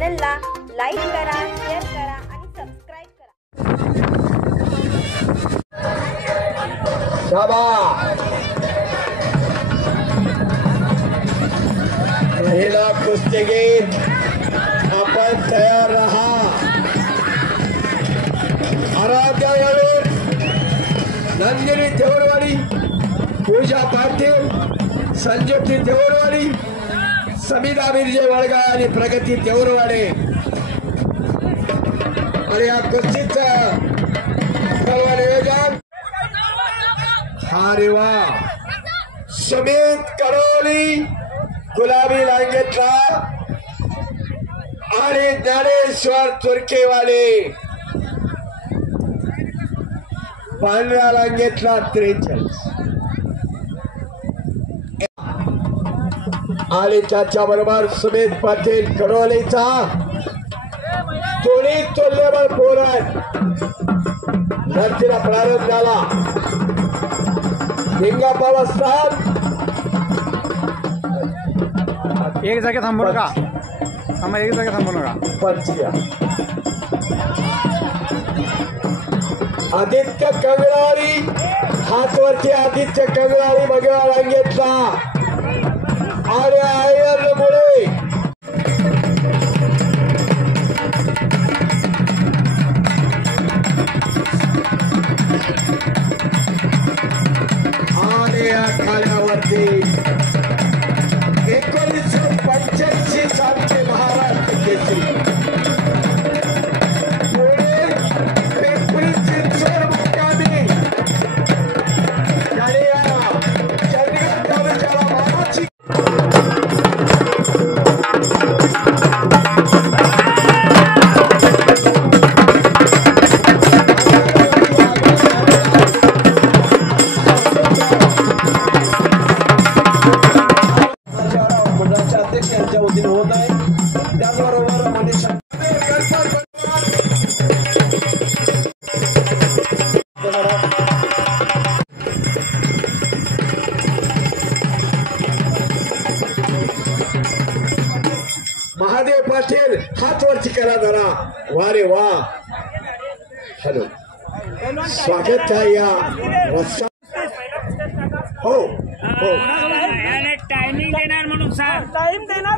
चॅनलला लाईक करा, शेअर करा आणि सबस्क्राईब करा. महिला कुस्तीगीर आपण तयार रहा. आराध्या यावेळी नंदिनी देवरवाडी, पूजा पाटील, संजुक्ती देवरवाडी, समिधा बिरजे वडगाव आणि प्रगती देवरवाडे आणि या कुस्तीचं सर्व नियोजन हारिवा सुमित करोली गुलाबी लांगेतला आणि ज्ञानेश्वर तुर्केवाले पांढऱ्या लांगेतला 43 आणि त्याच्या बरोबर सुमित पाटील कडोलीचा दोन्ही तुल्यबळ पोरात लढतीला प्रारंभ झाला. लिंगापाव असतात एक जागे थांबू नका, एक जागे थांबू नका. पंचिया आदित्य कंगळारी हातवरती आदित्य कंगळारी बघा रांगेतला आणि आयर्न मुळे आणि या खाण्यावरती 1985 सालचे महाराष्ट्र केसरी पुणे पिंपरी चिंचवड मुक्कामी आणि या चंदगड तालुक्याला मानाची यांच्या वतीने होत आहे. त्याचबरोबर महादेव पाटील हात वरती करा जरा. वा रे वा. हॅलो, स्वागत आहे या वस्ता. हो हो टायमिंग देणार म्हणून सर, टाइम देणार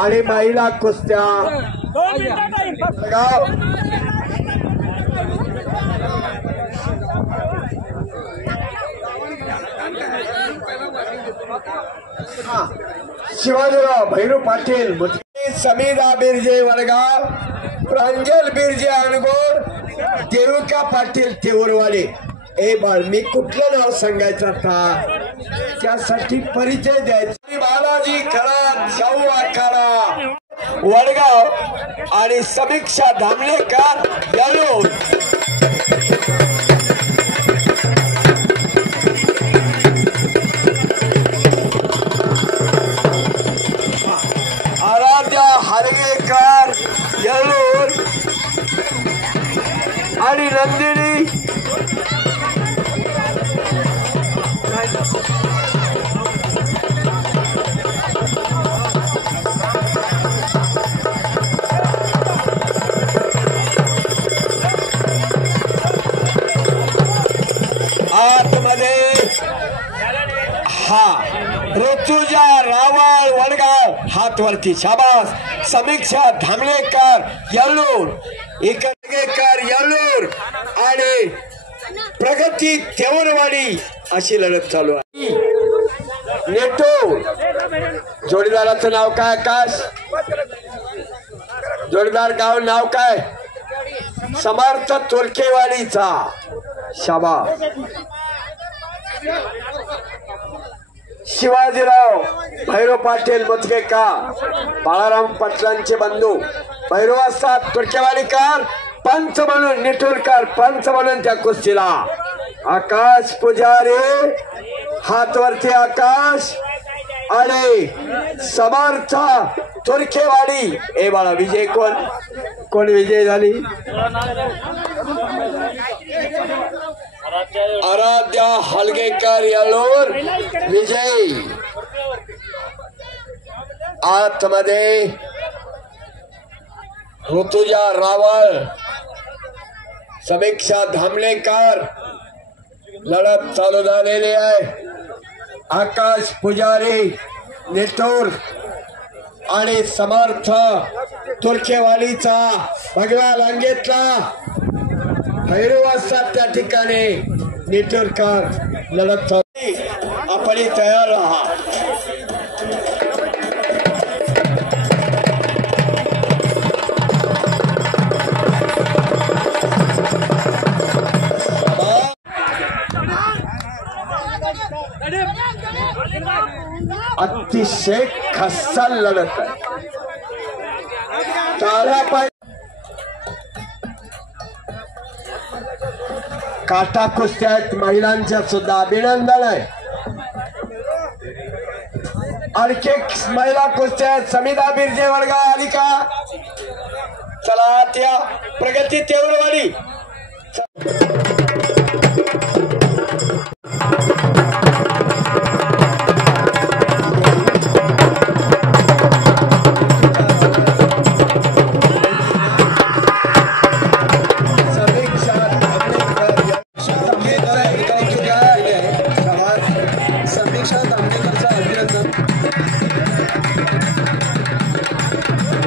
आणि महिला कुस्त्या शिवाजीराव भैरू पाटील, समीरा बिरजे वडगाव, प्रांजल बिरजे अनगोर, देविका पाटील तेवरवाडे. ए बाळ, मी कुठलं नाव सांगायचं आता, त्यासाठी परिचय द्यायचा. बालाजी खरा जाऊ आखाडा वडगाव आणि समीक्षा धामलेकर यालो. आराध्या हरगेकर येळूर आणि नंदिनी आतमध्ये ऋतुजा रावळ वडगाव हातवरती. शाबास. समीक्षा धामलेकर येळूर, इकडगेकर येळूर आणि प्रगती देवरवाडी अशी लढत चालू आहे. नेटो जोडीदाराचं नाव काय? आकाश. जोडीदार गाव नाव काय? समर्थ तुर्केवाडीचा. शाबास. शिवाजीराव भैरव पाटील मुतकेकर, बाळाराम पाटलांचे बंधू भैरव असतात तुर्केवाडीकर. पंच म्हणून निटूरकर पंच म्हणून त्या कुस्तीला. आकाश पुजारी हातवरती आकाश आणि समर्थ तुर्केवाडी. ए बाळा, विजय कोण विजय झाली? आराध्या हलगेकर येळूर विजय. आतमध्ये ऋतुजा रावळ, समीक्षा धामलेकर लढत चालू झालेली आहे. आकाश पुजारी निठूर आणि समर्थ तुर्केवालीचा भगव्या लांगेतला भैरव असतात त्या ठिकाणी निठूरकर लढत चालू. आपण तयार राहा. अतिशय खस्सल लढत आहे. टाळ्या पाय काटा कुस्त्या आहेत महिलांच्या सुद्धा. अभिनंदन आहे. आणखी महिला कुस्त्या आहेत. समिधा बिरजे वर्ग आली का? चला त्या प्रगती तेवढवाडी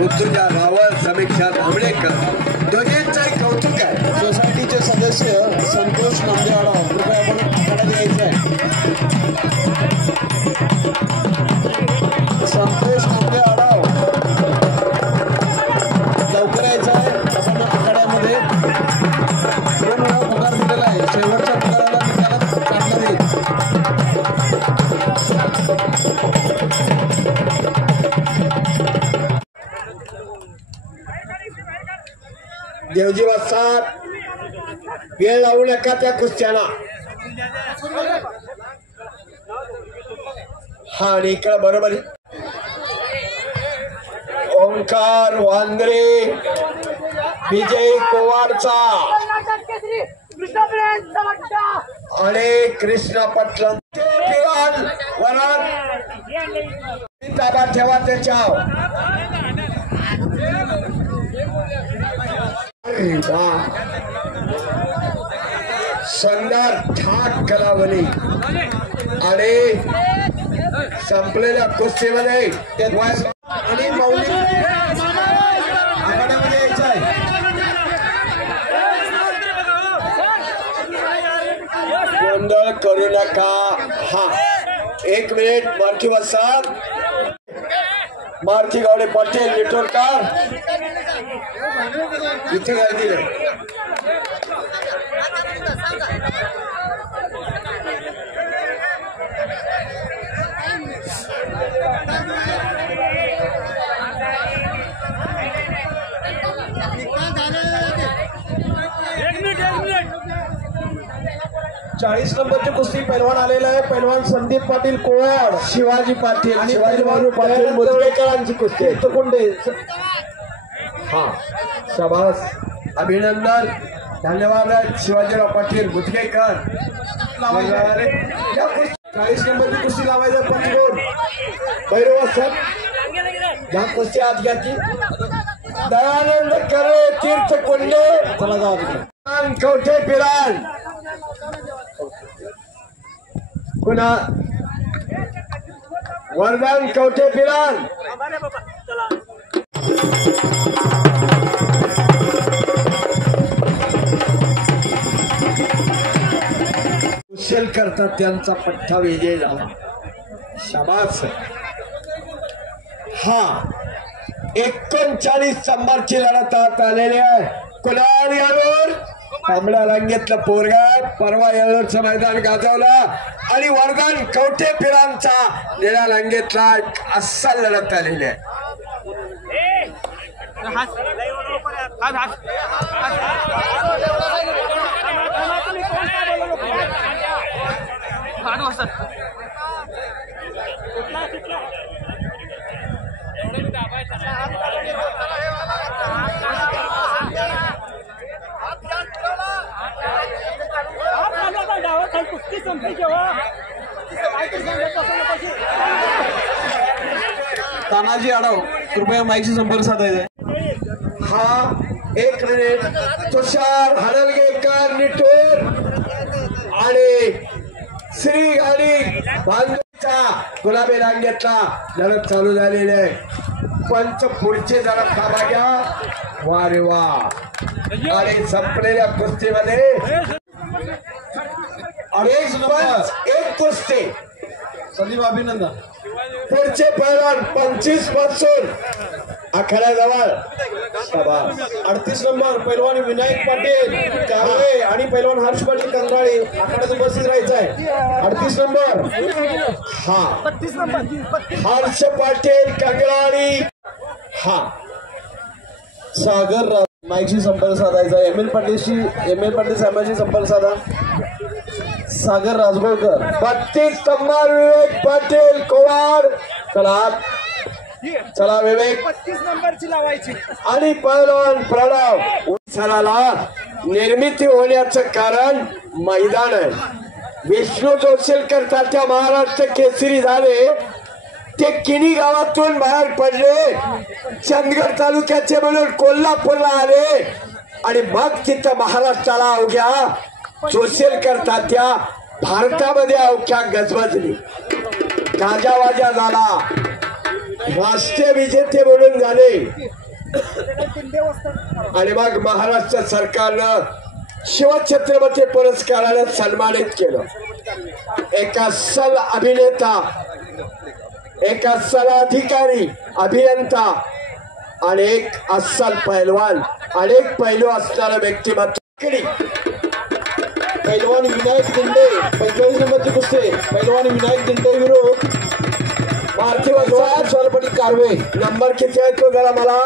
ऋतुजा रावळ, समीक्षा धामलेकर दोघेंचं कौतुक आहे. सोसायटीचे सदस्य संतोष नांदेवाडा कृपया आपण आकडा द्यायचा आहे. संतोष नांदेवाडा लवकर यायचा आहे. आपण आकड्यामध्ये 2 वेळा पगार दिलेला आहे. शेवटच्या पगाराला त्याला काढणार आहे. देवजी वाजतात. वेळ लावू नका त्या कुस्त्याला. हा आणि इकडं बरोबर ओंकार वांद्रे विजय कोवारचा आणि कृष्ण पटलं वरात ताबा ठेवा त्याच्या. सुंदर ठाक कलावली आणि संपलेल्या कुस्तीमध्ये आणि मौलिक आघाड्यामध्ये यायचं आहे. गोंधळ करू नका. हा 1 मिनिट. मारुती वसाद, मारुती गावडे पाटील निटोरकर इथे काय दिलं. चाळीस नंबरची कुस्ती पैलवान आलेला आहे. पैलवान संदीप पाटील कोवाड, शिवाजी पाटील आणि शिवाजी पैलवान पाटील मुदगेकरांची कुस्ती आहे. कोंडे. हा शाबास, अभिनंदन, धन्यवाद आहेत शिवाजीराव पाटील मुदगेकर. 40 नंबरची कुस्ती लावायचं. पंचगोड भैरव असतात या कुस्ती आत घ्या की. दयानंद करे तीर्थ कोंडे चला जाऊ तिकडे. कवठे पिरान पुन्हा वरदान कवठे पिरान. कुशल करतात त्यांचा पठ्ठा विजय झाला. शाबास. हा 39 नंबरची लढत आत आलेली आहे. कुलाल यावर तांबड्या रांगेतलं पोरगा परवा येळूरचं मैदान गाजवलं आणि वरदान कवठे पिरांचा निळ्या रांगेतला अस्सल लढत आलेली आहे. तानाजी आढाव कृपया माईकशी संपर्क साधायचा. हा 1 मिनिट तुषार हडलगेकर निटूर आणि श्री गाडी बांधूचा गुलाबी रांगेतला लढत चालू झालेली आहे. पंच पुढचे जरा थांबा घ्या. वा रे वा. आणि संपलेल्या कुस्तीमध्ये एक कुस्ती. संदीप अभिनंदन. पुढचे पैलवान 25 पासून आखाड्याजवळ 38 नंबर पैलवान विनायक पाटील कारवे आणि पैलवान हर्ष पाटील कंत्राळे आखाड्यात उपस्थित राहायचं आहे. 38 नंबर हर्ष पाटील कंगराळी. सागर माईकशी संपर्क साधायचा. एम एल पाटील साहेबांशी संपर्क साधा. सागर राजगोळकर. 32 नंबर विवेक पाटील कोवाड. चला विवेक. 35 नंबरची लावायची. आणि पैलवान प्रणव. उत्सवाला निर्मिती होण्याचं कारण मैदान आहे. विष्णू जोशीलकर तात्या महाराष्ट्र केसरी झाले. ते किनी गावातून बाहेर पडले. चंदगड तालुक्याचे म्हणून कोल्हापूरला आले आणि मग तिथं महाराष्ट्राला अवघ्या जोशीलकर तात्या भारतामध्ये अवघ्या गजबजली. गाजावाजा झाला. राष्ट्रीय विजेते म्हणून झाले आणि मग महाराष्ट्र सरकारनं शिवछत्रपती पुरस्काराने सन्मानित केलं. एक अस्सल अभिनेता, एक अस्सल अधिकारी अभियंता आणि एक अस्सल पैलवान, अनेक पैलू असणारा व्यक्तिमत्व. पैलवान विनायक दिंडे 45 नंबरची कुस्ती. पैलवान विनायक दिंडे विरोध पार्थिव हर्ष पाटील कारवे. नंबर किती आहे तो जरा मला.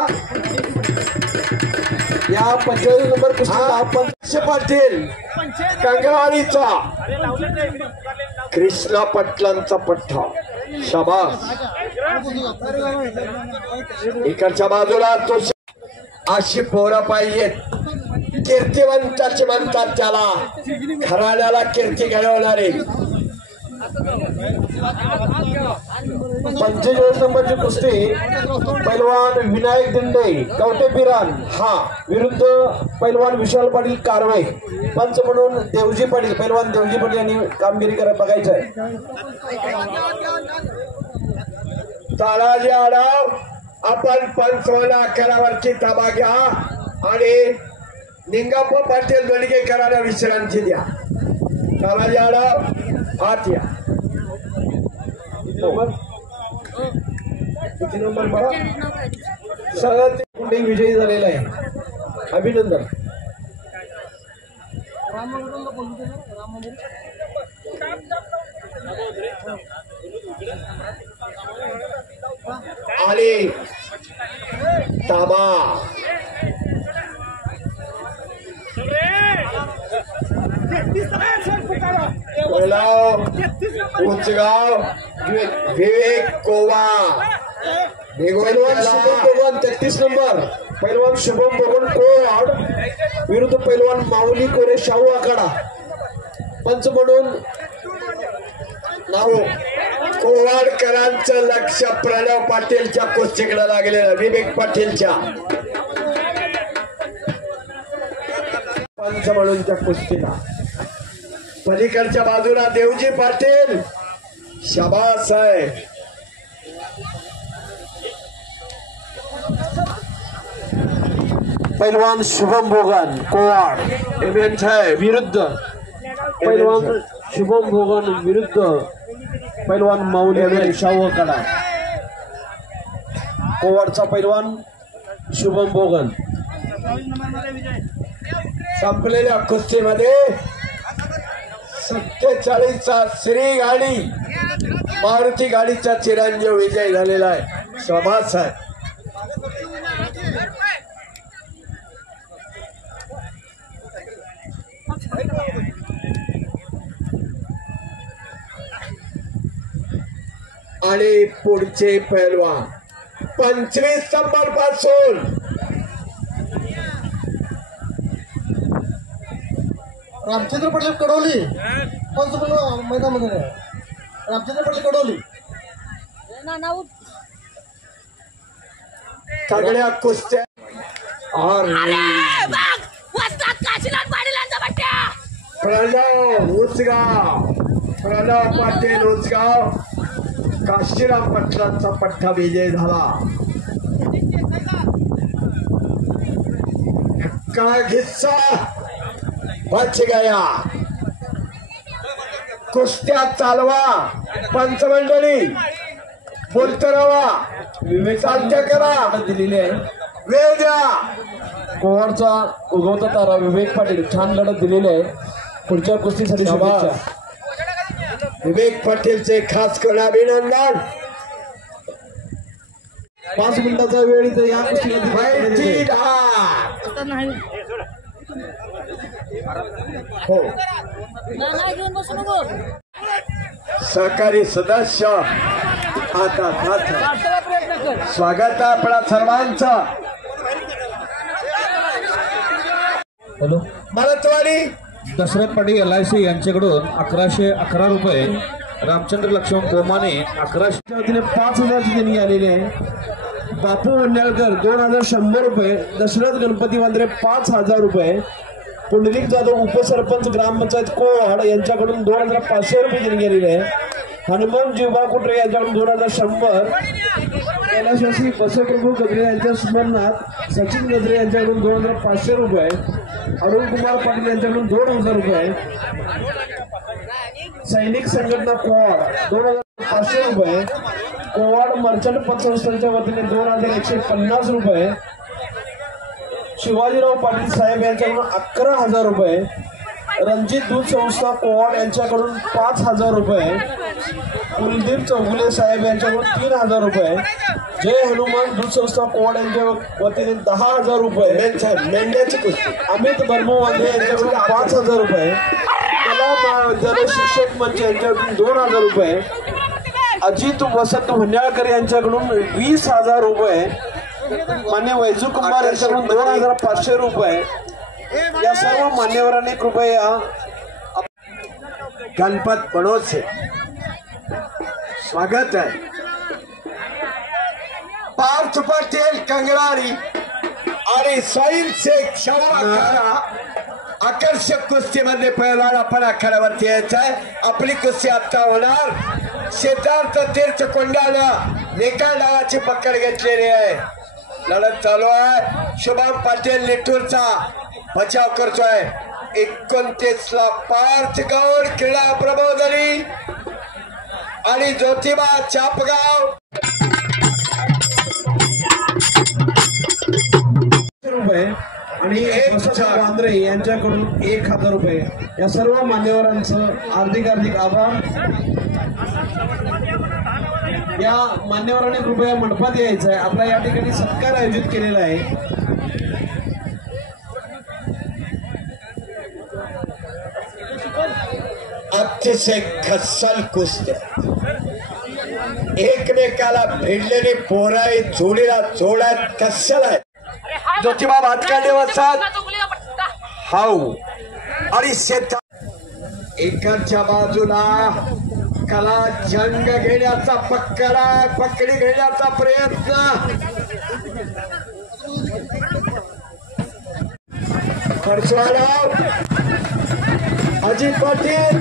या 45 नंबर कुस्ती हर्ष पाटील कंगराळीचा कृष्णा पटलांचा पठ्ठा. शाबास. इकडच्या बाजूला तो. अशी पोरं पाहिजेत. कीर्तिवंताची म्हणतात त्याला. घराण्याला कीर्ती घडवणारे. 45 नंबरची कुस्ती. पैलवान विनायक दिंडे कवटे पिरान विरुद्ध पैलवान विशाल पाटील कारवे. पंच म्हणून देवजी पाटील. पैलवान देवजी पाटील यांनी कामगिरी बघायचं आहे. तानाजी आढाव आपण 55 आखाड्यावरची ताबा घ्या आणि निंगाप्पा पाटील दोडगेकरांना विश्रांती द्या. तानाजी आढाव आत या. किती नंबर बघा. सगळ्यात कुठे विजयी झालेला आहे. अभिनंदन. आणि ताबा उचगाव विवेक कोवा. पैलवान शुभम भगवान 33 नंबर. पैलवान शुभम भगवान कोवाड विरुद्ध पैलवान माऊली कोरे शाहू आखाडा. पंच म्हणून नाव कोवाडकरांचं लक्ष प्रणव पाटीलच्या कुस्तीकडे लागलेलं. विवेक पाटीलच्या पंच म्हणून त्या कुस्तीला. पलीकडच्या बाजूला देवजी पाटील. शाबास आहे. पैलवान शुभम भोगन कोवाड विरुद्ध पैलवान शुभम भोगन विरुद्ध पैलवान माऊली शाहू आखाडा. कोवाडचा पैलवान शुभम भोगन. संपलेल्या कुस्तीमध्ये 47चा श्री गाडी मारुती गाडीचा चिरंजीव विजय झालेला आहे. शाबास आहे. आणि पुढचे पैलवान 25 नंबर पासून रामचंद्र पाटील कडोली. मैदानामध्ये रामचंद्र पाटील कडोली. सगळ्या कुस्त्या प्रणव उसगाव, प्रणव पाटील उसगाव, काशीराम पाटलांचा पट्टा विजय झाला. का हिस्सा बच गया. कुस्त्या चालवा, पंचमंडळी बोलत राहा, विवेक चालत्या करा, दिलेली आहे. वेळ द्या. कोवाडचा उगवता तारा विवेक पाटील छान लढत दिलेली आहे. पुढच्या कुस्तीसाठी शुभेच्छा. विवेक पाटीलचे खास करून अभिनंदन. 5 मिनिटाचा वेळ इथं या कुस्तीला दिलेला माहिती आहे. द्या. हो, सहकारी सदस्य आता स्वागत आहे आपल्या सर्वांचं. हॅलो, मराठवाडी दशरथ पाटील LIC यांच्याकडून 1111 रुपये, रामचंद्र लक्ष्मण कोमाने 1100 वतीने 5000ची देणगी आलेली आहे. बापू वंडाळकर 2100 रुपये, दशरथ गणपती वांद्रे 5000 रुपये, पुंडलिक जाधव उपसरपंच ग्रामपंचायत कोवाड यांच्याकडून 2500 रुपये देणगी आलेली आहे. हनुमान जीवा कुटरे यांच्याकडून 2100, कैलासवासी बसवप्रभू गजरे यांच्या स्मरणार्थ सचिन गजरे यांच्याकडून 2500 रुपये, अरुण कुमार पाटील यांच्याकडून 2000 रुपये, सैनिक संघटना कोवाड 2500 रुपये, कोवाड मर्चंट पतसंस्थांच्या वतीने 2150 रुपये, शिवाजीराव पाटील साहेब यांच्याकडून 11000 रुपये, रणजित दूध संस्था कोवाड यांच्याकडून 5000 रुपये, कुलदीप चौगुले साहेब यांच्याकडून 3000 रुपये, जय हनुमान दूध संस्था कोवाड यांच्या वतीने 10000 रुपये, मेंढ्याची कुस्ती अमित बर्मवाले यांच्याकडून 5000 रुपये, कला महाविद्यालय शिक्षक मंच यांच्याकडून 2000 रुपये, अजित वसंत भंडाळकर यांच्याकडून 20000 रुपये, मान्य वैजू कुमार यांच्याकडून 2500 रुपये. या सर्व मान्यवरांनी कृपया गणपत बनोद से स्वागत है. पार्थ पटेल कंगरारी आणि साहिल शेख शाहरा आकर्षक कुस्तीमध्ये पहिला आपण आखाड्यावरती यायचा आहे. आपली कुस्ती आता होणार. सिद्धार्थ तीर्थ कोंडानं निकाल डावाची पकड घेतलेली आहे. लढत चालू आहे. शुभम पाटील लेटूरचा बचाव करतोय. 29ला पार्थ गौर क्रीडा प्रबोधनी आणि ज्योतिबा चापगाव रुपये आणि वांद्रे यांच्याकडून 1000 रुपये. या सर्व मान्यवरांचं हार्दिक आभार. या मान्यवरांनी कृपया मंडपात यायचं आहे. आपला या ठिकाणी सत्कार आयोजित केलेला आहे. अतिशय खस्सल कुस्त्या, एकमेकाला भिडलेली पोराई जोडीला जोड्यात कशाला आहे. ज्योतिबा भातकांडे वसात हाऊ आणि शेता एकाच्या बाजूला कला जंग घेण्याचा पकडी घेण्याचा प्रयत्न. परशुराव अजित पाटील,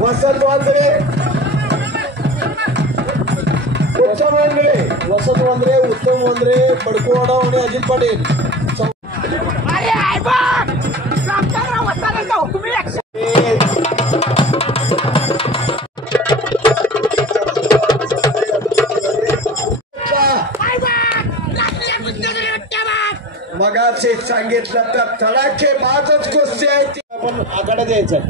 वसंत वांद्रे, उत्तम वांद्रे, बडकुवाडा आणि अजित पाटील. मगाशी सांगितलं तर तडाखे बाजच कुस्ती आहे. आपण आखाड्यात यायचं आहे.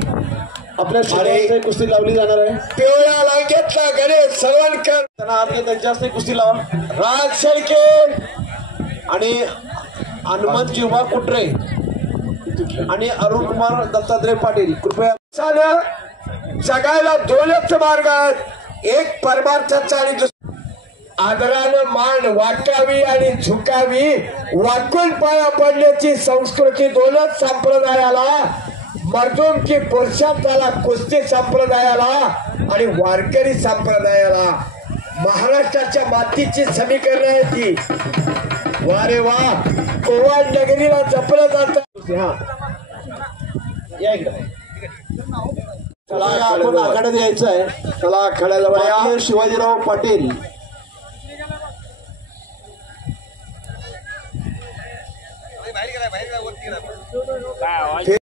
आपल्या शाळेत कुस्ती लावली जाणार आहे. पिवळ्या लांगेतला गणेश सळवणकर त्यांना आत त्यांच्या हस्ते कुस्ती लावा. राज शेळके आणि हनुमान जीवा कुटरे आणि अरुण कुमार दत्तात्रय पाटील कृपया. जगायला दोनच मार्ग आहेत. एक परमार्थाचा आणि आदरानं मान वाकावी आणि झुकावी. वाकून पाया पडण्याची संस्कृती दोनच संप्रदायाला, मर्दूम की पुरुषांताला, कुस्ती संप्रदायाला आणि वारकरी संप्रदायाला. महाराष्ट्राच्या मातीची समीकरण आहे ती. वा रे वा, कोवाड नगरीला जपलं जात. हा या इकडे. चला आपण आखाड्यात यायचं आहे. चला खड्याजवळ या. माननीय शिवाजीराव पाटील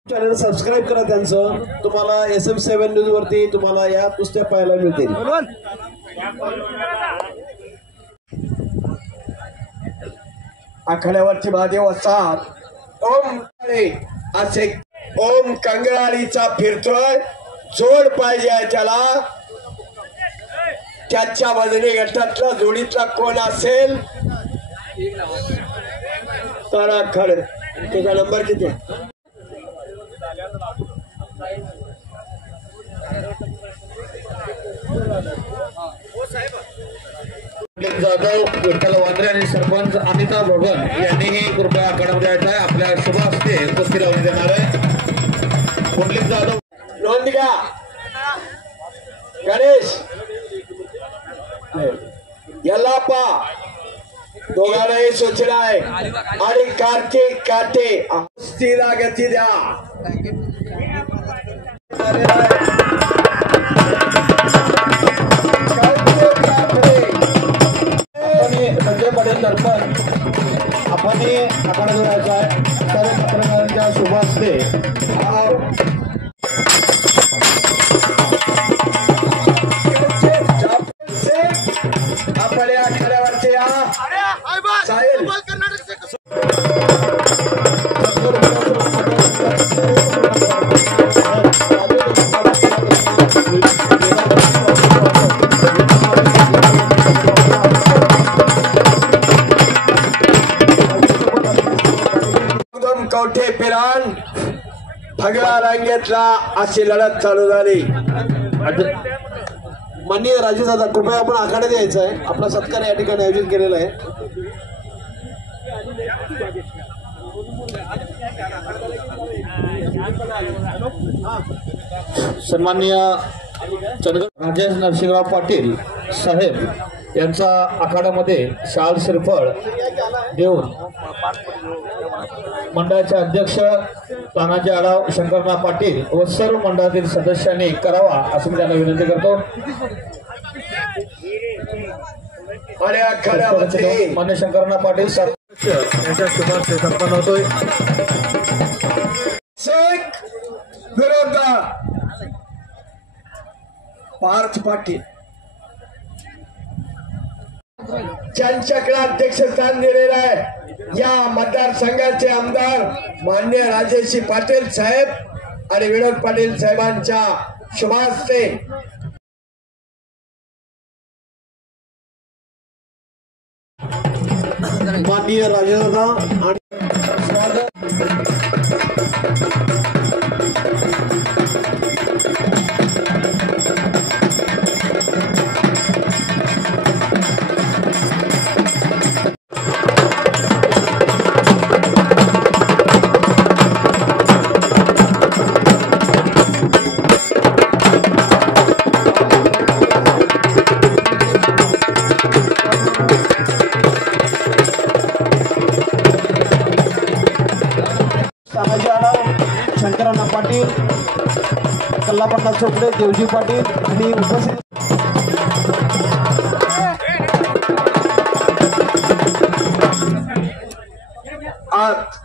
चॅनल सबस्क्राईब करा त्यांचं. तुम्हाला SM7 न्यूज वरती तुम्हाला या कुस्त्या पाहायला मिळतील. आखाड्यावरती महादेव असतात. ओम असे ओम कंगळाळीचा फिरतोय. जोड पाहिजे आहे त्याला. त्याच्या बाजूने गटातला जोडीतला कोण असेल तर आखाड. त्याचा नंबर किती आहे? जाधव, विठ्ठल वांद्रे आणि सरपंच अनिता भगन यांनीही कृपया आखाड्यामध्ये यायचं आहे. आपल्या शुभ हस्ते कुस्ती लावून देणार आहे. कुंडलिक जाधव नोंद घ्या. गणेश यल्लाप्पा दोघांनाही सूचना आहे. आणि कार्तिक काटे कुस्तीला गती द्या. संजय पाटील दर्पण आपण आखाड्यात जायचं आहे. सर्व पत्रकारांच्या शुभ हस्ते आपण या आखाड्यावरती या. साहिल कवठे पिरान भगवा रांगेतला अशी लढत चालू झाली. माननीय राजूदादा कृपया आपण आखाड्यात यायचं आहे. आपला सत्कार या ठिकाणी आयोजित केलेला आहे. सन्माननीय राजेश नरसिंहराव पाटील साहेब यांचा आखाड्यामध्ये शाल श्रीफळ देऊन मंडळाचे अध्यक्ष तानाजी आढाव, शंकरनाथ पाटील व सर्व मंडळातील सदस्यांनी करावा असं मी त्यांना विनंती करतो. आणि आखाड्यावरती मान्य शंकरनाथ पाटील सरपंच यांच्या शुभार्थे संपन्न होतोय. शेख विरोध पार्थ पाटील ज्यांच्याकडे अध्यक्षस्थान दिलेलं आहे. या मतदारसंघाचे आमदार मान्य राजेशी पाटील साहेब आणि विनोद पाटील साहेबांच्या शुभास्ते माननीय राजदादा आणि स्वागत. तानाजी आढाव, शंकरनाथ पाटील, कल्लापट्टा चोपडे, देवजी पाटील आणि उपस्थित आत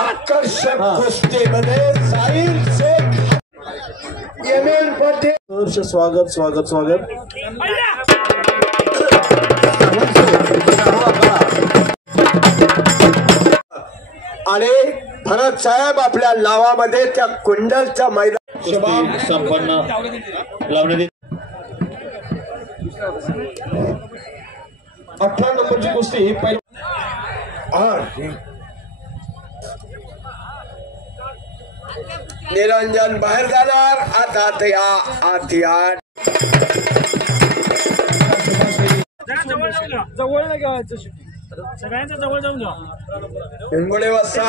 आकर्षक कुस्तीमध्ये साहिल शेख, यमीन पाटील. स्वागत स्वागत स्वागत. आणि भरत साहेब आपल्या लावामध्ये त्या कुंडलच्या मैदान कुस्ती संपन्न लावण्यात 18 नंबरची कुस्ती निरंजन बाहेर जाणार. आता आत या. जवळ नाही गावाचं सगळ्यांच्या जवळ जाऊन घ्या. हिंगोळे वाजता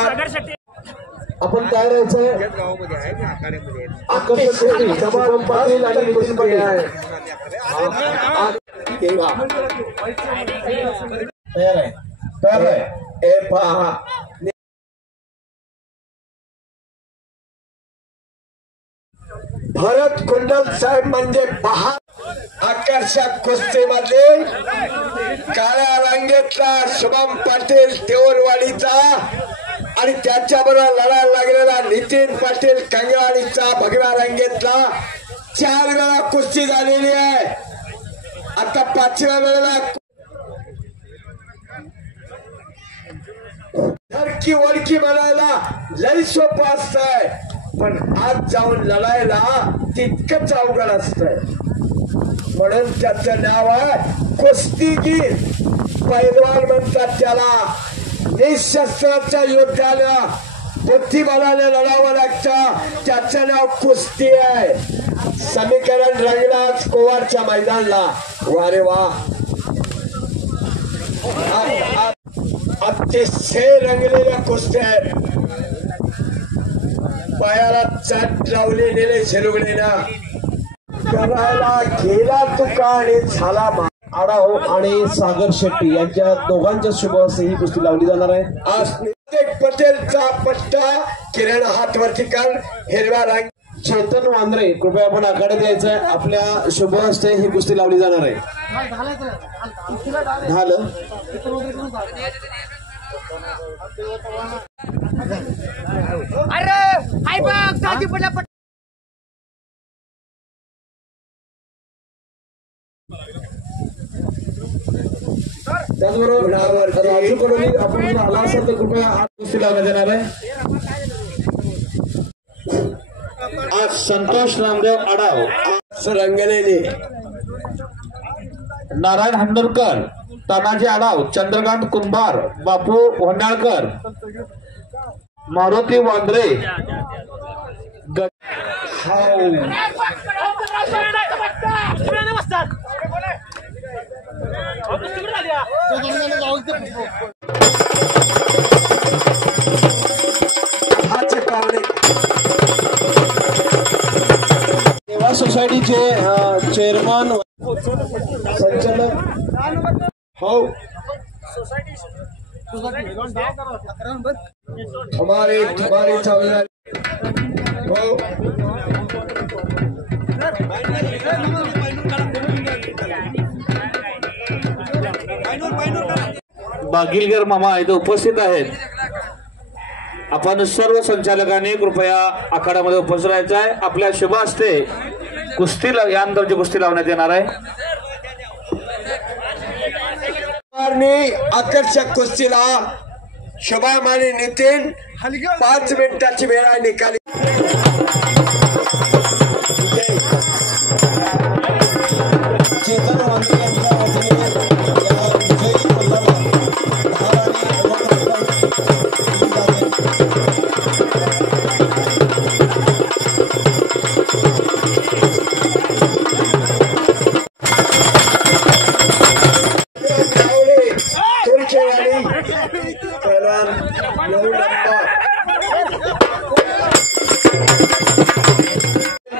आपण काय राहायचंय आकर्षक शेट्टी शुभम पाटील आणि नितीन पाटील तयार आहे तर हे पहा भरत कुंडल साहेब म्हणजे पहा आकर्षक कुस्तीमध्ये काळ्या रंगेतला शुभम पाटील तेवरवाडीचा आणि त्याच्याबरोबर लढायला लागलेला नितीन पाटील कंगवाडीचा भगव्या रंगेतला 4 वेळा कुस्ती झालेली आहे. आता 5व्या वेळेला धडकी वडकी म्हणायला लई सोपं असतंय पण आज जाऊन लढायला तितकंच अवघड असतंय. म्हणून त्याचं नाव आहे कुस्तीगीर. पैलवान म्हणतात त्याला. निशस्त्राच्या युद्धाला बुद्धिबळाने लढावं लागतं. त्याचं नाव कुस्ती आहे. समीकरण रंगनाथ कोवारच्या मैदानला. वारे वा अतिशय रंगलेल्या कुस्त्या आहेत. पायाला चाट लावले नेले शिरुगडेना करायला गेला तुका आणि झाला आडाव आणि सागर शेट्टी यांच्या दोघांच्या शुभ हस्ते ही कुस्ती लावली जाणार आहे. आज पटेलचा पट्टा किरण हातवरती कर हिरव्या रंग. चेतन वांद्रे कृपया आपण आखाड्यात यायचंय. आपल्या शुभ हस्ते ही कुस्ती लावली जाणार आहे. झालं त्याचबरोबर राजू कडोली आपण आला असाल तर कृपया हा कुस्ती लावण्यात येणार आहे. आज संतोष रामदेव आडाव, रंगलेली नारायण हंडरकर, तानाजी आडाव, चंद्रकांत कुंभार, बापू होंडाळकर, मारुती वांद्रे, सेवा सोसायटीचे चेअरमन संचालक हो तुम्हारी चालणार हो बागिलकर मामा इथे उपस्थित आहेत. आपण सर्व संचालकांनी कृपया आखाड्यामध्ये उपस्थित राहायचं आहे. आपल्या शुभ हस्ते कुस्ती यानंतरची कुस्ती लावण्यात येणार आहे. आकर्षक कुस्तीला शुभम आणि नितीन 5 मिनिटाची वेळ निकाली. चेतन वांद्रे यांच्या वतीने या विजयी मल्लाला हार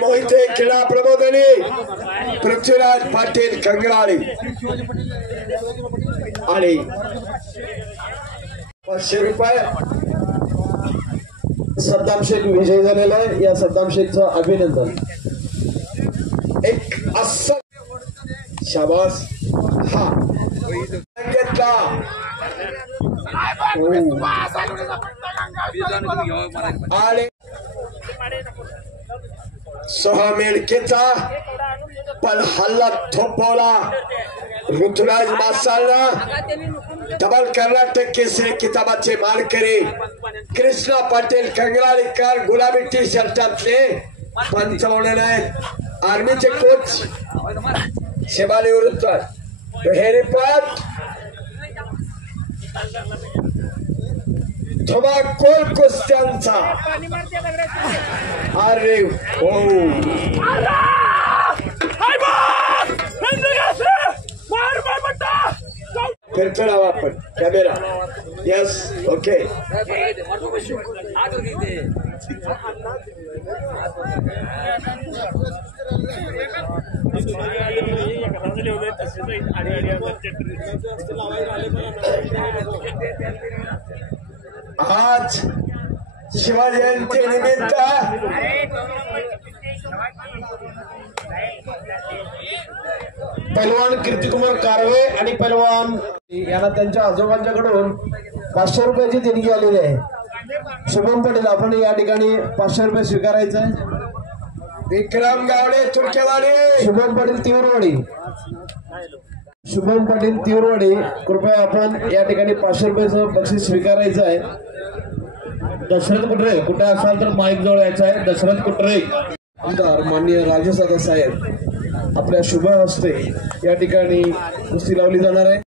मोहिते क्रीडा प्रबोधनी पृथ्वीराज पाटील कंगराळी आणि 500 रुपये सद्दाम शेख विजयी झालेला आहे. या सद्दाम शेखचं अभिनंदन. एक असं शाबास हा घेतला आणि सोहमेडकेचा पण हल्ला थोपवला. ऋतुराज मासाळला डबल कर्नाटक केसरी किताबाचे मानकरी कृष्णा पाटील कंगराळीकर गुलाबी टी शर्टातले 55 आहेत. आर्मीचे कोच शिवाली विरुद्ध हेरीपत धुमाकूळ कुस्त्यांचा. अरे हो मार फिरतो राहा आपण कॅमेरा. Yes okay. आज शिवजयंती निमित्त पैलवान कीर्तिकुमार कारवे आणि पैलवान यांना त्यांच्या आजोबांच्याकडून 500 रुपयाची देणगी आलेली आहे. शुभम पाटील आपण या ठिकाणी 500 रुपये स्वीकारायचं आहे. विक्रम गावडे तुर्केवाडी. शुभम पाटील तिवरवाडी. शुभम पाटील तिवरवाडी कृपया आपण या ठिकाणी 500 रुपयाचं बक्षीस स्वीकारायचं आहे. दशरथ कुटरे कुठे असाल तर माईक जवळ यायचं आहे. दशरथ कुटरे. आमदार माननीय राजसादा साहेब आपल्या शुभ हस्ते या ठिकाणी कुस्ती लावली जाणार आहे.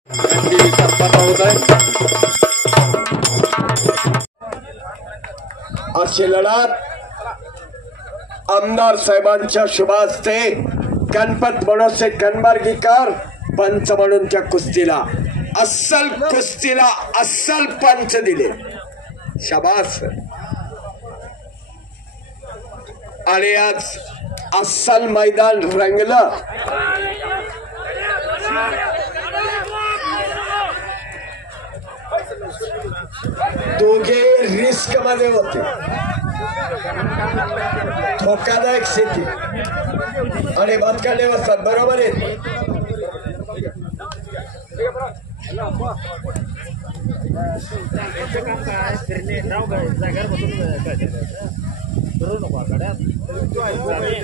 अशी लढत आमदार साहेबांच्या शुभ हस्ते गणपत मनोसे कनबार्गीकर पंच म्हणून त्या कुस्तीला अस्सल कुस्तीला अस्सल पंच दिले. शाबास. आणि आज अस्सल मैदान रंगलं. दोघे रिस्क मध्ये होते. धोकादायक स्थिती आणि बदकाले बसतात. बरोबर आहे.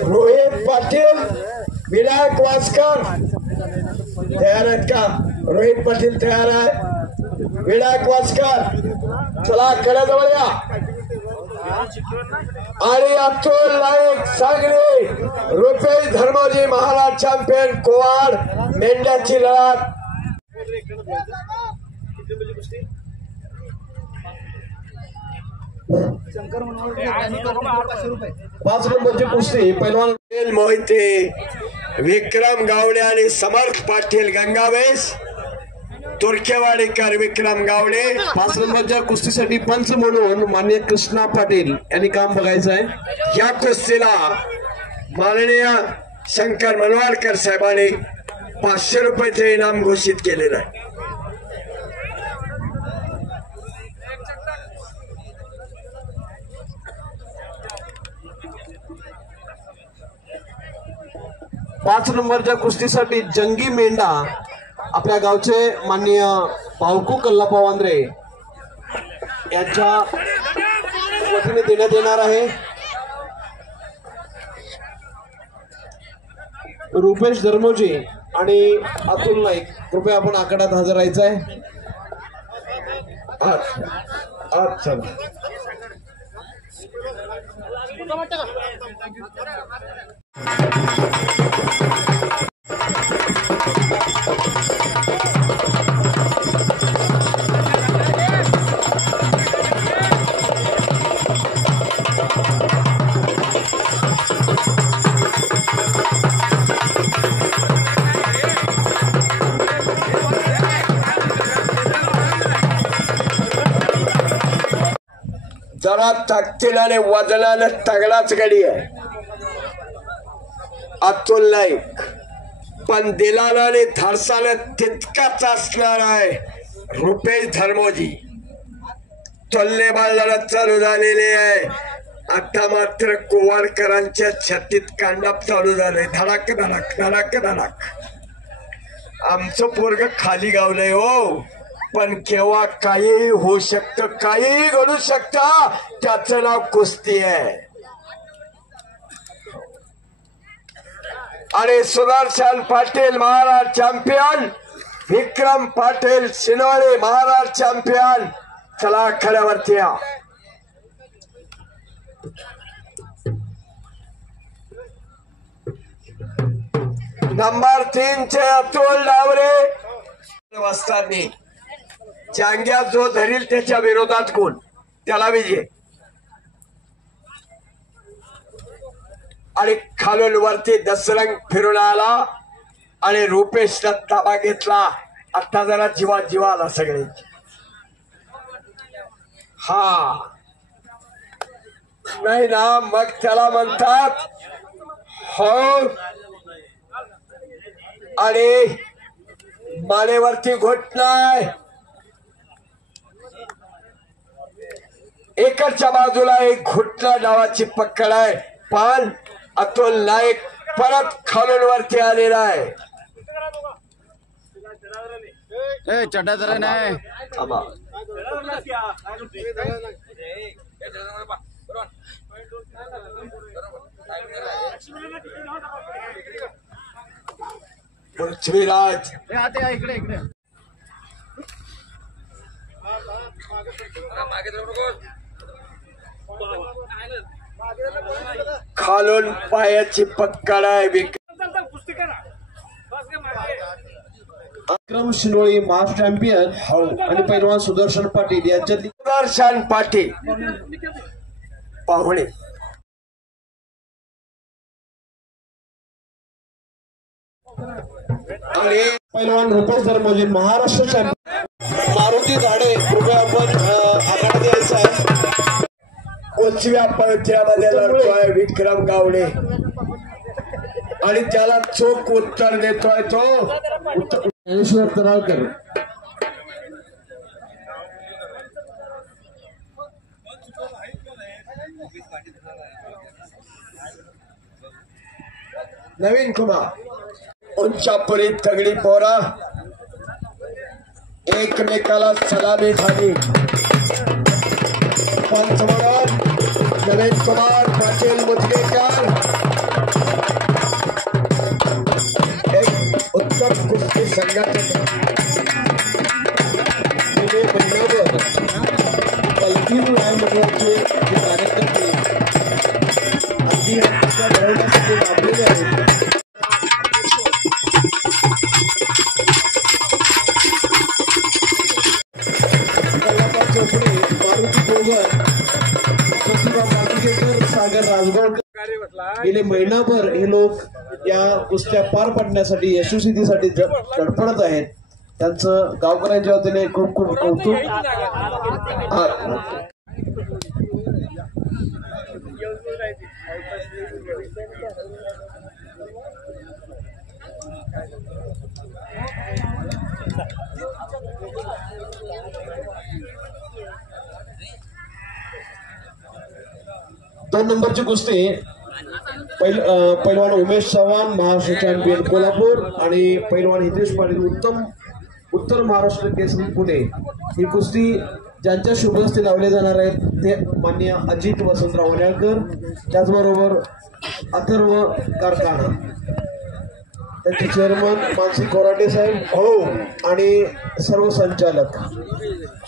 रोहित पाटील विनायक वासकर तयार आहेत का? रोहित पाटील तयार आहे. विनायक वासकर चला कड्याजवळ या. आणि अतुल नाईक सांगली रुपेश धर्मोजी महाराज चॅम्पियन कोवाड मेंढ्याची लढत. 5 नंबरची कुस्ती पैलवान मोहिते विक्रम गावडे आणि समर्थ पाटील गंगावेस तुर्केवाडीकर विक्रम गावडे. 5 नंबरच्या कुस्तीसाठी पंच म्हणून माननीय कृष्णा पाटील यांनी काम बघायचं आहे. या कुस्तीला माननीय शंकर मनवाडकर साहेबांनी 500 रुपयाचे इनाम घोषित केलेलं आहे. पाच नंबरच्या कुस्तीसाठी जंगी मेंढा आपल्या गावचे माननीय पावकू कल्लापा वांद्रे यांच्या वतीने देण्यात येणार आहे. रुपेश धर्मोजी आणि अतुल नाईक कृपया आपण आखाड्यात हजर राहायचं आहे. अच्छा जरा ताकदीने वजनाने तगडाच गडी आहे अतुल नाईक, पण दिलाने आणि धाडसाने तितकाच असणार आहे रुपेश धर्मोजी. तोल्लेबाज लढत चालू झालेली आहे. आता मात्र कोवाडकरांच्या छातीत कांडाप चालू झाले. धडाक धडाक धडाक धडाक. आमचं पोरग खाली गावलंय हो, पण केव्हा काही होऊ शकतं, काही घडू शकतं. त्याचं नाव कुस्ती आहे. आणि सुदर्शन पाटील महाराज चॅम्पियन, विक्रम पाटील शिनोळे महाराज चॅम्पियन. चला खड्यावरती या. नंबर 3 चे अतुल डावरे वाजतानी जांग्या जो धरील त्याच्या विरोधात कोण त्याला विजय. आणि खालून वरती दसरंग फिरून आला आणि रुपेशला ताबा घेतला. आता जरा जीवा आला सगळे. हा नाही ना मग त्याला म्हणतात हो. आणि मानेवरती घोटलाय. एकडच्या बाजूला एक घोटला नावाची पकड आहे. पण अतुल नाईक परत खालून वरती आलेला आहे. चड्डा जरा नाही. थांबा. पृथ्वीराज इकडे इकडे खालून पायाची पक्कड आहे. विक्रम शिनोळी महाराष्ट्र चॅम्पियन आणि पैलवान सुदर्शन पाटील यांच्यातली सुदर्शन पाटील पाहुणे. आणि पैलवान रुपेश धर्मोजी महाराष्ट्र चॅम्पियन. मारुती झाडे कृपया आपण आखाडा द्यायचा आहे. उजव्या पळत्यामध्ये लढतोय विक्रम गावडे आणि त्याला चोख उत्तर देतोय तो ज्ञानेश्वर तराळकर. नवीन कुमार. उंचापुरी तगडी पोरा एकमेकाला सलामी झाली. पंच म्हणून नवीन कुमार पाटील मुदगेकर एक उत्तम कुस्ती संघटना गेले महिनाभर पलकीर न्यायमंडळाचे कार्यकर्ते अगदी हक्काच्या लढवण्यासाठी राबलेले आहेत. चोपडे, मारुती पोगर, प्रतिभा मातुकेकर, सागर राजगावकर गेले महिनाभर हे लोक या कुस्त्या पार पाडण्यासाठी यशस्वीतेसाठी धडपडत आहेत. त्यांचं गावकऱ्यांच्या वतीने खूप खूप कौतुक. दोन नंबरची कुस्ती पैलवान उमेश चव्हाण महाराष्ट्र चॅम्पियन कोल्हापूर आणि पैलवान हितेश पाटील उत्तर महाराष्ट्र केसरी पुणे. ही कुस्ती ज्यांच्या शुभ हस्ते लावले जाणार आहेत ते माननीय अजित वसंतराव वण्याळकर, त्याचबरोबर अथर्व कारखाना, त्यांचे चेअरमन मानसी कोराटे साहेब हो आणि सर्व संचालक.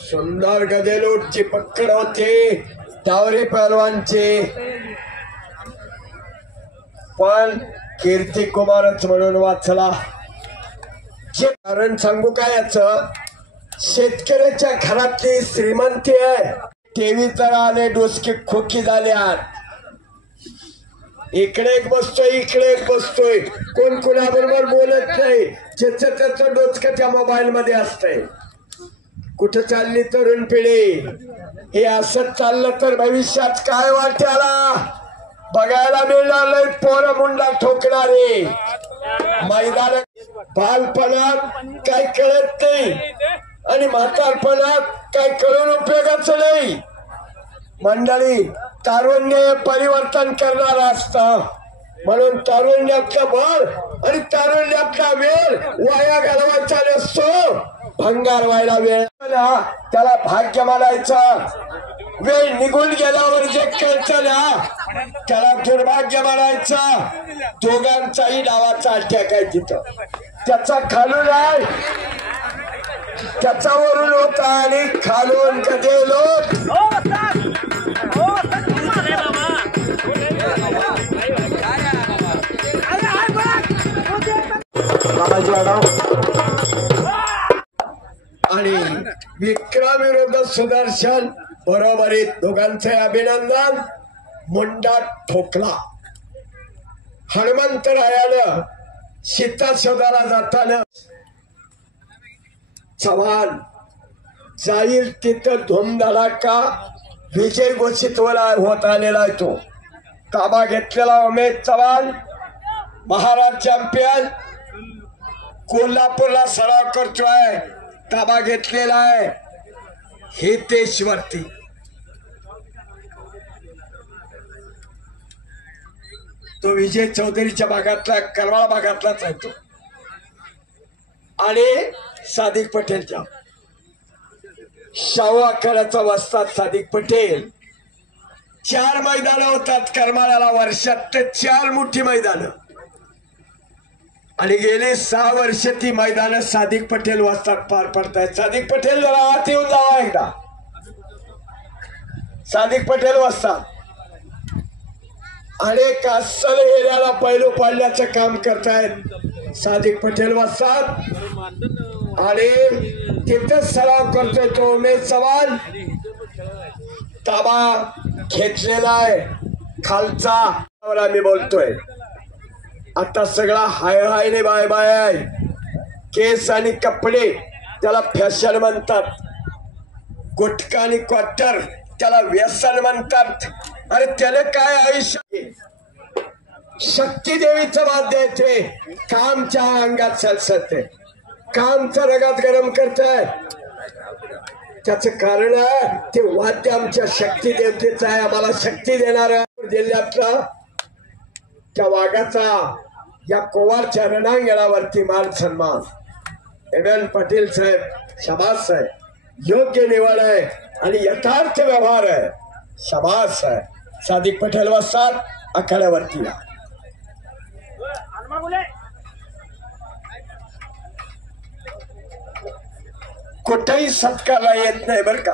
सुंदर गदेलोटची पकड होते टावरे पहलवानचे. पण कीर्ती कुमारच म्हणून वाचला. जे कारण सांगू काय याच शेतकऱ्याच्या घरातली श्रीमंती आहे. टीव्ही तर आले डोसके खोकी झाल्यात. इकडे एक बसतोय इकडे एक बसतोय. कोण कुणाबरोबर बोलत नाही. ज्याचं त्याचं डोसकं त्या मोबाईल मध्ये असतंय. कुठं चालली तरुण पिढी. हे असंच चाललं तर भविष्यात काय वाट्याला बघायला मिळणार नाही. पोरं मुंडा ठोकणारे मैदान. बालपणात काय कळत नाही आणि म्हातारपणात काय कळून उपयोगाचं नाही. मंडळी तारुण्य परिवर्तन करणार असतं. म्हणून तारुण्यातलं बळ आणि तारुण्यातला वेळ वाया घालवायचा नसतो. भंगार व्हायला वेळ त्याला भाग्य मानायचं. वेळ निघून गेल्यावर जे कळतं ना त्याला दुर्भाग्य मानायचं. दोघांचाही नावाचा अटॅक आहे तिथं. त्याचा खालून आहे त्याचा वरून होता आणि खालून कधी लोक आणि विक्रम विरुद्ध सुदर्शन बरोबरीत दोघांचे अभिनंदन. मुंडा ठोकला. हनुमंतरायानं सीता शोधाला जाताना चव्हाण जाईल तिथं धूमधडाका विजय घोषित होत आलेला आहे. तो ताबा घेतलेला उमेश चव्हाण महाराज चॅम्पियन कोल्हापूरला सराव करतोय. ताबा घेतलेला आहे हितेश्वरती. तो विजय चौधरीच्या भागातला करवाळा भागातलाच आहे तो. आणि सादिक पटेलच्या शाहू आखाड्याचा वस्ताद सादिक पटेल. 4 मैदानं होतात करमाळ्याला वर्षात, 4 मोठी मैदानं. आणि गेले 6 वर्ष ती मैदानं सादिक पटेल वस्ताद पार पडतायत. सादिक पटेल जरा आत येऊन जावा एकदा. सादिक पटेल वस्ताद अनेक अस्सल एरियाला पैलू पाडण्याचं काम करतायत सादिक पटेल वस्ताद. आणि तिथेच सराव करतोय तो उमेश चव्हाण. ताबा घेतलेला आहे खालचा. आम्ही बोलतोय आता सगळा हाय हाय ने बाय बाय आहे. केस आणि कपडे त्याला फॅशन म्हणतात. गुटखा आणि क्वार्टर त्याला व्यसन म्हणतात. अरे त्याला काय आयुष्य. शक्ती देवीचं वाद्य येते. कामच्या अंगात सलसलते. कामच्या रगात गरम करताय. त्याच कारण ते वाद्य आमच्या शक्ती देवतेचं आहे. आम्हाला शक्ती देणाऱ्या जिल्ह्यातला त्या वाघाचा या कोवारच्या रणांगणावरती मान सन्मान. एम पाटील साहेब शाबास आहे. योग्य निवड आहे आणि यथार्थ व्यवहार आहे. शाबास आहे. सादिक पटेल वस्ताद आखाड्यावरती. कुठेही सत्कारला येत नाही बर का.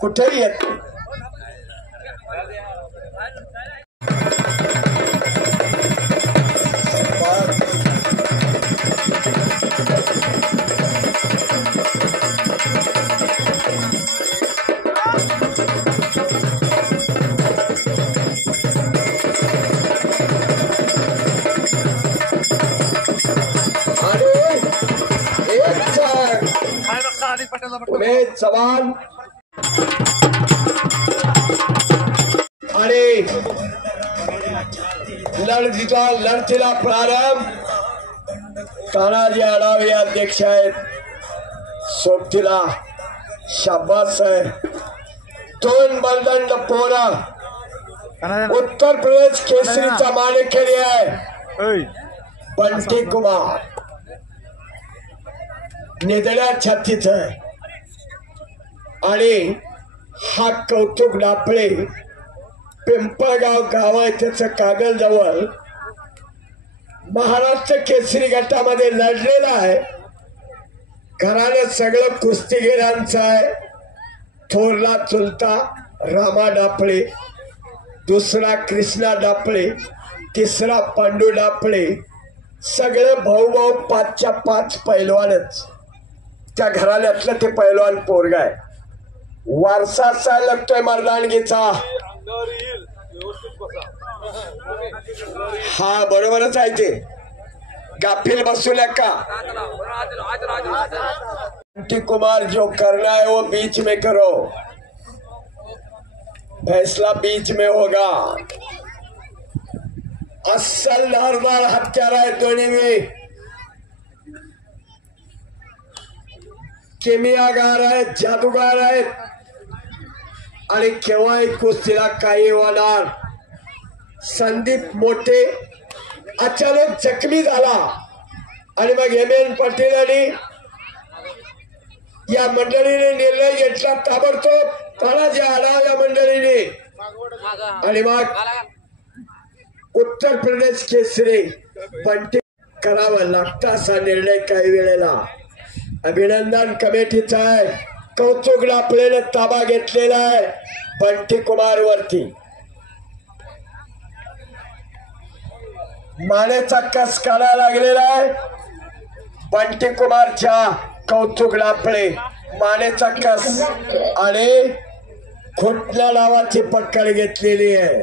कुठेही येत नाही. उमेश चव्हाण आणि लढतीला प्रारंभ. तानाजी आढावे अध्यक्ष आहेत. सोबतीला शाबास आहे. 2 बलदंड पोरा. उत्तर प्रदेश केसरीचा मानेकरी आहे बंटी कुमार. निधड्या छातीच आहे. आणि हा कौतुक डापळे पिंपळगाव गाव आहे त्याचं कागल जवळ महाराष्ट्र केसरी गटामध्ये लढलेला आहे. घरानं सगळं कुस्तीगिरांचं आहे. थोरला चुलता रामा डापळे, दुसरा कृष्णा डापळे, तिसरा पांडू डापळे. सगळे भाऊ भाऊ 5च्या 5 पैलवानच. त्या घराण्यातलं ते पैलवान पोरगा आहे. वारसा लागतोय मर्दानगीचा. हा बरोबरच आहे. ते गाफील बसूल्या का. बंटी कुमार जो करना है वो बीच में करो. फैसला बीच में होगा. अस्सल धारदार हत्यार आहे दोन्ही में. केमियागार आहेत, जादूगार आहेत. आणि केव्हाही कुस्तीला काही होणार. संदीप मोठे अचानक जखमी झाला आणि मग एम पाटील आणि या मंडळीने निर्णय घेतला ताबडतोब. तानाजी आढाव या मंडळीने. आणि मग उत्तर प्रदेश केसरी बंटी करावा लागता असा निर्णय काही वेळेला. अभिनंदन कमिटीचा आहे. कौतुक डापलेला ताबा घेतलेला आहे बंटी कुमार वरती. मानेचा कस काढा लागलेला आहे बंटी कुमारच्या. कौतुक डापळे मानेचा कस आणि खुटल्या नावाची पकड घेतलेली आहे.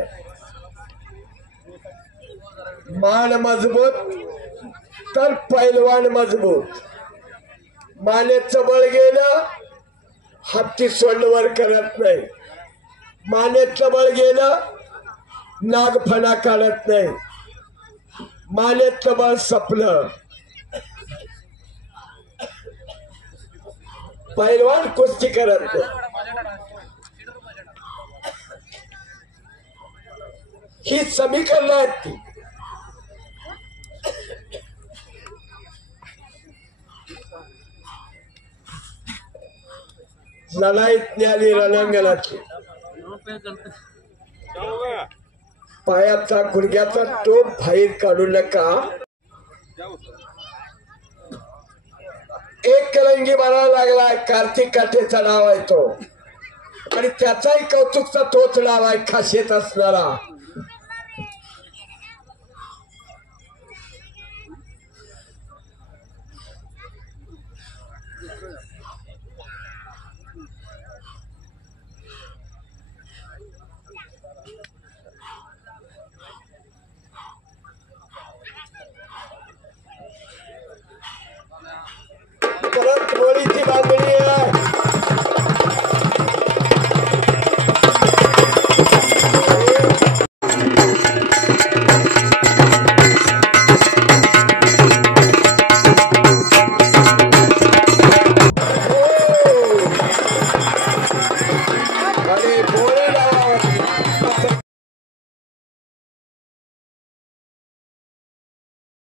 मान मजबूत तर पैलवान मजबूत. मानेचं बळ गेलं हत्ती सोंडवर करत नाही. मानेचं बळ गेलं नागफणा काढत नाही. मानेचं बळ संपलं. पैलवान कुस्ती करत नाही. ही समीकरण आहेत ती. लढाईतली आणि रणांगणातली पायाचा गुडघ्याचा टोप बाहेर काढू नका. एक करंगी मारायला लागलाय. कार्तिक काठेचा नाव आहे तो आणि त्याचाही कौतुकचा तोच नाव आहे खासियत असणारा.